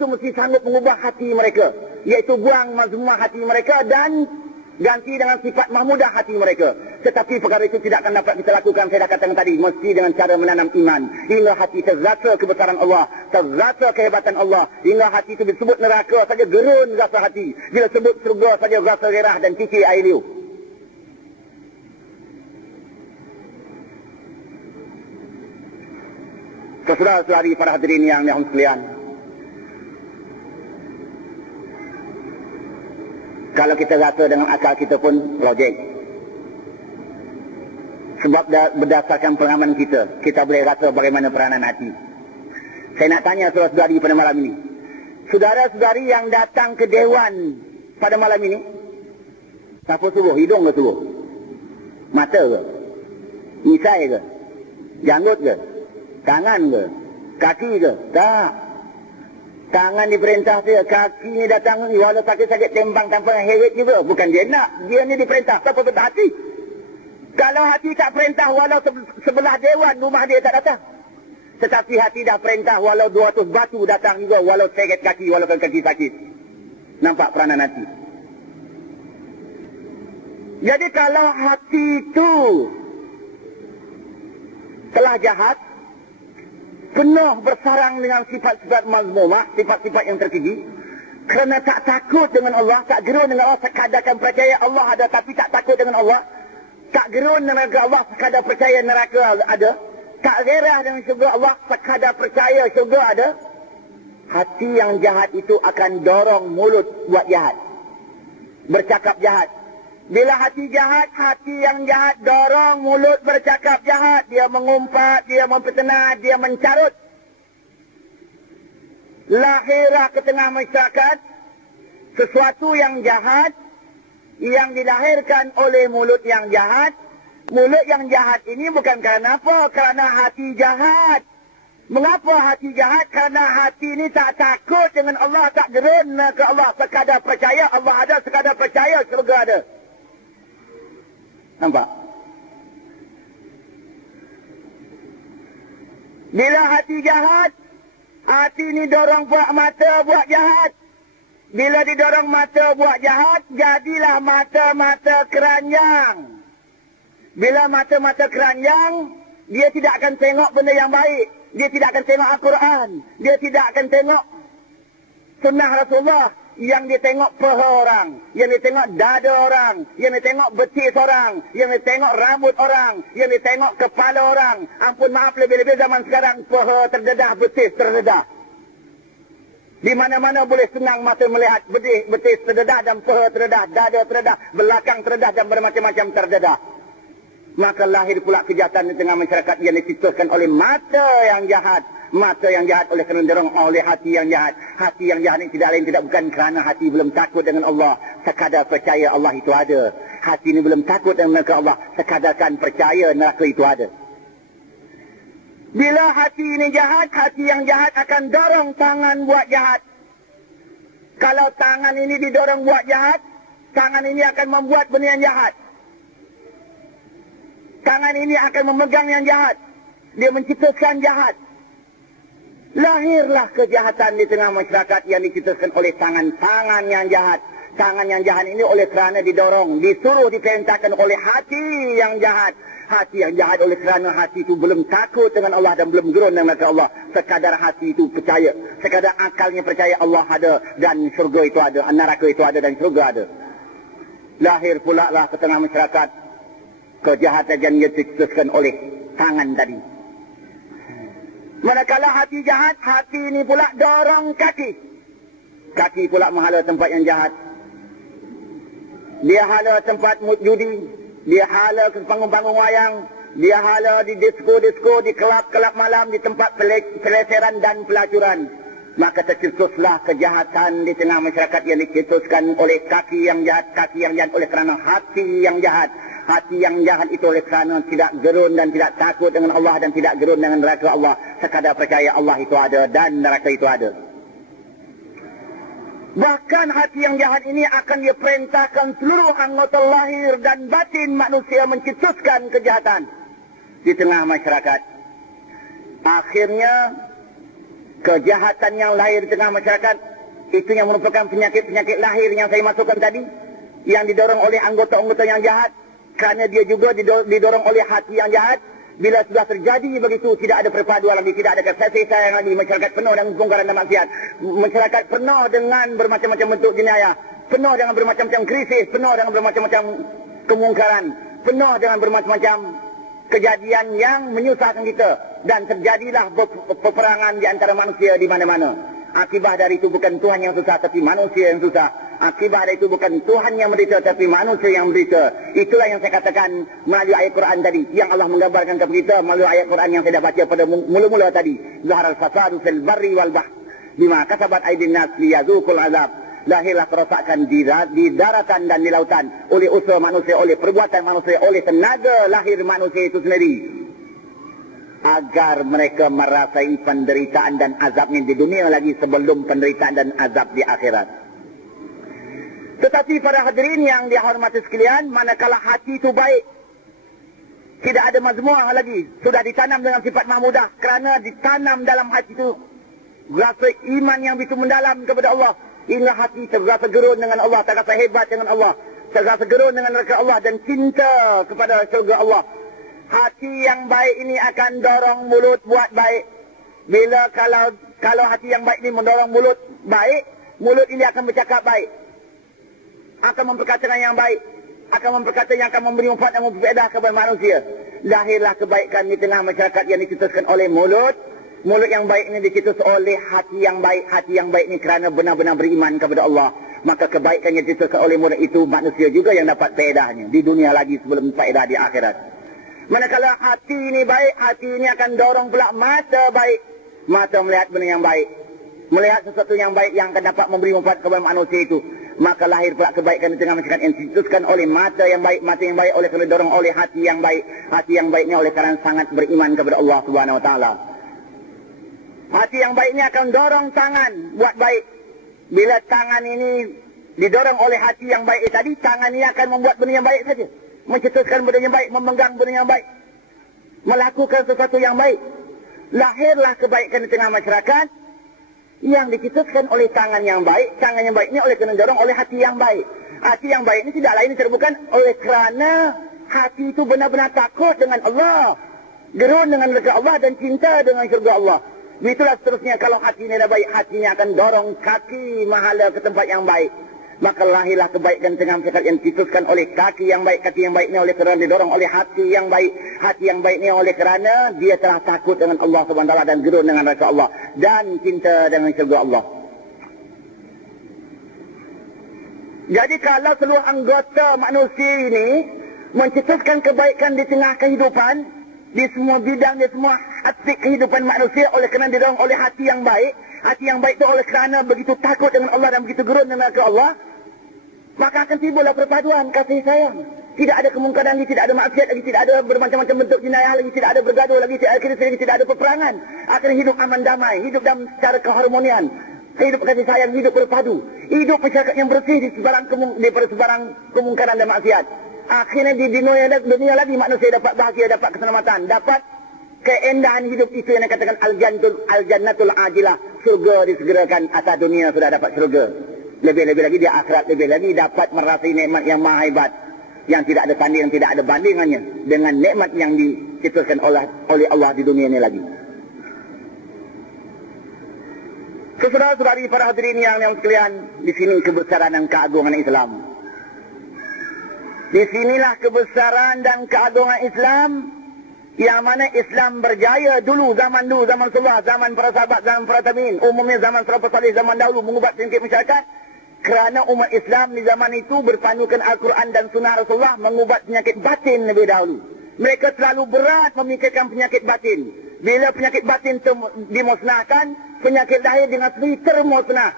itu mesti sanggup mengubah hati mereka, iaitu buang mazmumah hati mereka dan ganti dengan sifat mahmudah hati mereka. Tetapi perkara itu tidak akan dapat kita lakukan, saya dah katakan tadi, mesti dengan cara menanam iman. Hingga hati terrasa kebesaran Allah, terrasa kehebatan Allah. Hingga hati itu disebut neraka saja gerun rasa hati. Bila sebut surga saja rasa gerah dan cicir air liu. Saudara-saudari para hadirin yang dirahmati sekalian, kalau kita rasa dengan akal kita pun logik. Sebab berdasarkan pengalaman kita, kita boleh rasa bagaimana peranan hati. Saya nak tanya saudara-saudari pada malam ini. Saudara-saudari yang datang ke Dewan pada malam ini, siapa suruh? Hidung ke suruh? Mata ke? Misai ke? Janggut ke? Tangan ke? Kaki ke? Tak. Tangan diperintah dia, kaki ni datang ni, walau sakit-sakit tembang tanpa heret juga. Bukan dia nak, dia ni diperintah. Siapa betul hati? Kalau hati tak perintah, walau sebelah dewan rumah dia tak datang. Tetapi hati dah perintah, walau 200 batu datang juga, walau seret kaki, walau kaki sakit. Nampak peranan hati. Jadi kalau hati itu telah jahat, penuh bersarang dengan sifat-sifat mazmumah, sifat-sifat yang terkeji, kerana tak takut dengan Allah, tak gerun dengan Allah, sekadarkan percaya Allah ada tapi tak takut dengan Allah, tak gerun dengan Allah, sekadar percaya neraka ada, tak gerah dengan syurga Allah, sekadar percaya syurga ada. Hati yang jahat itu akan dorong mulut buat jahat, bercakap jahat. Bila hati jahat, hati yang jahat dorong mulut bercakap jahat. Dia mengumpat, dia mempertenah, dia mencarut. Lahirlah ke tengah masyarakat sesuatu yang jahat yang dilahirkan oleh mulut yang jahat. Mulut yang jahat ini bukan kerana apa? Kerana hati jahat. Mengapa hati jahat? Kerana hati ini tak takut dengan Allah, tak gerun ke Allah. Sekadar percaya Allah ada, sekadar percaya syurga ada. Nampak? Bila hati jahat, hati ni dorong buat mata buat jahat. Bila didorong mata buat jahat, jadilah mata-mata keranjang. Bila mata-mata keranjang, dia tidak akan tengok benda yang baik. Dia tidak akan tengok Al-Quran. Dia tidak akan tengok sunnah Rasulullah. Yang dia tengok peha orang, yang dia tengok dada orang, yang dia tengok betis orang, yang dia tengok rambut orang, yang dia tengok kepala orang. Ampun maaf, lebih-lebih zaman sekarang peha terdedah, betis terdedah. Di mana-mana boleh senang mata melihat betis terdedah dan peha terdedah, dada terdedah, belakang terdedah dan bermacam-macam terdedah. Maka lahir pula kejahatan di tengah masyarakat yang diciptakan oleh mata yang jahat. Mata yang jahat oleh kerana dorong oleh hati yang jahat. Hati yang jahat ini tidak lain tidak bukan kerana hati belum takut dengan Allah, sekadar percaya Allah itu ada. Hati ini belum takut dengan neraka Allah, sekadarkan percaya neraka itu ada. Bila hati ini jahat, hati yang jahat akan dorong tangan buat jahat. Kalau tangan ini didorong buat jahat, tangan ini akan membuat benda yang jahat. Tangan ini akan memegang yang jahat. Dia menciptakan jahat. Lahirlah kejahatan di tengah masyarakat yang diciptakan oleh tangan-tangan yang jahat. Tangan yang jahat ini oleh kerana didorong, disuruh, diperintahkan oleh hati yang jahat. Hati yang jahat oleh kerana hati itu belum takut dengan Allah dan belum gerun dengan Allah. Sekadar hati itu percaya, sekadar akalnya percaya Allah ada dan syurga itu ada, neraka itu ada dan syurga ada. Lahir pula lah ke tengah masyarakat kejahatan yang diciptakan oleh tangan tadi. Manakala hati jahat, hati ini pula dorong kaki. Kaki pula menghala tempat yang jahat. Dia hala tempat judi, dia hala ke panggung-panggung wayang, dia hala di disko-disko, di kelab-kelab malam, di tempat peleseran dan pelacuran. Maka tercetuslah kejahatan di tengah masyarakat yang dicetuskan oleh kaki yang jahat oleh kerana hati yang jahat. Hati yang jahat itu oleh kerana tidak gerun dan tidak takut dengan Allah dan tidak gerun dengan neraka Allah. Sekadar percaya Allah itu ada dan neraka itu ada. Bahkan hati yang jahat ini akan dia perintahkan seluruh anggota lahir dan batin manusia mencetuskan kejahatan di tengah masyarakat. Akhirnya kejahatan yang lahir di tengah masyarakat, itu yang merupakan penyakit-penyakit lahir yang saya masukkan tadi, yang didorong oleh anggota-anggota yang jahat, kerana dia juga didorong oleh hati yang jahat. Bila sudah terjadi begitu, tidak ada perpaduan lagi, tidak ada kasih sayang lagi, masyarakat penuh dengan kemungkaran dan maksiat, masyarakat penuh dengan bermacam-macam bentuk jenayah, penuh dengan bermacam-macam krisis, penuh dengan bermacam-macam kemungkaran, penuh dengan bermacam-macam kejadian yang menyusahkan kita, dan terjadilah peperangan di antara manusia di mana-mana. Akibat dari itu bukan Tuhan yang susah, tapi manusia yang susah. Akibat dari itu bukan Tuhan yang menderita, tapi manusia yang menderita. Itulah yang saya katakan melalui ayat Quran tadi, yang Allah menggambarkan kepada kita melalui ayat Quran yang saya dah baca pada mula-mula tadi. Zaharal fasadu fil barri wal bahr bima kasabat aydin nas liyazuqul azab. Lahirlah kerosakan di daratan dan di lautan oleh usaha manusia, oleh perbuatan manusia, oleh tenaga lahir manusia itu sendiri, agar mereka merasai penderitaan dan azabnya di dunia lagi sebelum penderitaan dan azab di akhirat. Tetapi para hadirin yang dihormati sekalian, manakala hati itu baik, tidak ada mazmuah lagi, sudah ditanam dengan sifat mahmudah, kerana ditanam dalam hati itu rasa iman yang begitu mendalam kepada Allah, hingga hati terasa gerun dengan Allah, terasa hebat dengan Allah, terasa gerun dengan neraka Allah, dan cinta kepada syurga Allah. Hati yang baik ini akan dorong mulut buat baik. Bila kalau hati yang baik ini mendorong mulut baik, mulut ini akan bercakap baik, akan memperkatakan yang baik, akan memperkatakan yang akan memberi manfaat dan memperfaedah kepada manusia. Lahirlah kebaikan di tengah masyarakat yang dicetuskan oleh mulut. Mulut yang baik ini dicetus oleh hati yang baik. Hati yang baik ini kerana benar-benar beriman kepada Allah. Maka kebaikan yang dicetuskan oleh mulut itu, manusia juga yang dapat faedahnya di dunia lagi sebelum faedah di akhirat. Manakala hati ini baik, hati ini akan dorong pula mata baik. Mata melihat benda yang baik, melihat sesuatu yang baik yang akan dapat memberi manfaat kepada manusia itu. Maka lahir pula kebaikan di tengah masyarakat yang dicetuskan oleh mata yang baik. Mata yang baik oleh kerana dorong oleh hati yang baik. Hati yang baiknya oleh kerana sangat beriman kepada Allah Subhanahu Wa Taala. Hati yang baik ini akan dorong tangan buat baik. Bila tangan ini didorong oleh hati yang baik tadi, tangan ini akan membuat benda yang baik saja, mencetuskan benda yang baik, memegang benda yang baik, melakukan sesuatu yang baik. Lahirlah kebaikan di tengah masyarakat yang dicetuskan oleh tangan yang baik. Tangan yang baik ini oleh kerana dorong oleh hati yang baik. Hati yang baik ini tidak lain tidak bukan oleh kerana hati itu benar-benar takut dengan Allah, gerun dengan neraka Allah, dan cinta dengan syurga Allah. Itulah seterusnya, kalau hati ini dah baik, hatinya akan dorong kaki mahala ke tempat yang baik. Maka lahirlah kebaikan tengah masyarakat yang dicetuskan oleh kaki yang baik. Kaki yang baik ini oleh kerana didorong oleh hati yang baik. Hati yang baik ini oleh kerana dia telah takut dengan Allah SWT dan gerun dengan neraka Allah, dan cinta dengan syurga Allah. Jadi kalau seluruh anggota manusia ini mencetuskan kebaikan di tengah kehidupan, di semua bidang, di semua aspek kehidupan manusia, oleh kerana didorong oleh hati yang baik. Hati yang baik itu oleh kerana begitu takut dengan Allah dan begitu gerun dengan neraka Allah, maka akan timbullah perpaduan kasih sayang. Tidak ada kemungkaran lagi, tidak ada maksiat lagi, tidak ada bermacam-macam bentuk jenayah lagi, tidak ada bergaduh lagi, tidak ada peperangan. Akan hidup aman damai, hidup dalam secara keharmonian, hidup kasih sayang, hidup berpadu, hidup masyarakat yang bersih daripada sebarang kemungkaran dan maksiat. Akhirnya di dunia lagi manusia dapat bahagia, dapat keselamatan, dapat keindahan hidup. Itu yang dikatakan al-jannatul ajilah. Surga disegerakan, atas dunia sudah dapat surga. Lebih-lebih lagi di akhirat, lebih lagi dapat merasai nikmat yang maha hebat, yang tidak ada tanding, yang tidak ada bandingannya dengan nikmat yang dicetuskan oleh Allah di dunia ini lagi. Saudara-saudari para hadirin yang sekalian, di sini kebesaran dan keagungan Islam. Di sinilah kebesaran dan keagungan Islam, yang mana Islam berjaya dulu, zaman Rasulullah, zaman para sahabat, zaman para tabi'in, umumnya zaman salafus salih, zaman dahulu, mengubah penyakit masyarakat. Kerana umat Islam di zaman itu berpandukan Al-Quran dan Sunnah Rasulullah, mengubat penyakit batin lebih dahulu. Mereka terlalu berat memikirkan penyakit batin. Bila penyakit batin dimusnahkan, penyakit lahir dengan sendiri termusnah.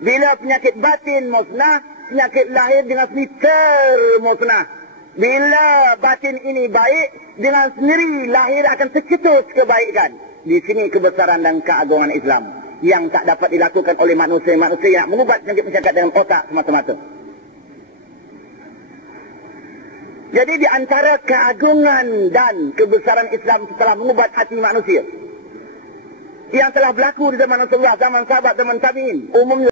Bila penyakit batin musnah, penyakit lahir dengan sendiri termusnah. Bila batin ini baik, dengan sendiri lahir akan tercetus kebaikan. Di sini kebesaran dan keagungan Islam, yang tak dapat dilakukan oleh manusia-manusia yang mengubat penyakit masyarakat dengan otak semata-mata. Jadi di antara keagungan dan kebesaran Islam setelah mengubat hati manusia, yang telah berlaku di zaman Rasulullah, zaman sahabat, zaman tabi'in. Umumnya